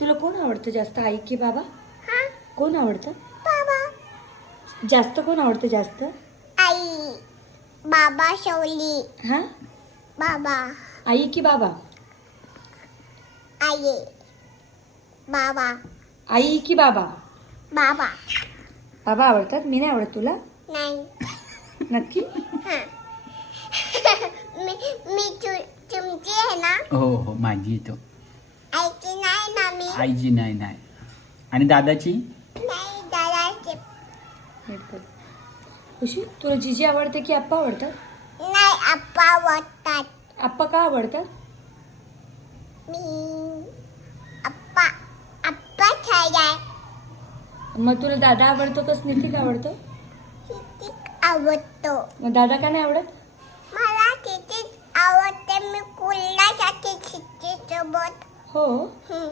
तुला कोण आवडतं जास्त आई की बाबा? हा? कोण आवडतं? बाबा. जास्त कोण आवडतं जास्त? आई. बाबा शौली. हा? बाबा. आई की बाबा? आई. बाबा. आई की बाबा? बाबा. बाबा आवडतात? मी नाही आवडत तुला? नाही. नक्की? हा. मी मी तु तुमची आहे ना? हो हो माझी तो. आईची नाही ना मी आईची नाही नाही. आणि दादाची? नाही दादाची. हे बघ. तुला जिजी आवडते की आप्पा आवडतात? नाही आप्पा आवडतात. आप्पा का आवडतात? मी आप्पा आप्पा छाय आहे. मग तुला दादा आवडतो का स्नितिक आवडतो? किती आवडतो. मग दादा का नाही आवडत? मला किती आवडते. मी कुल्ला जाते सोबत. हो.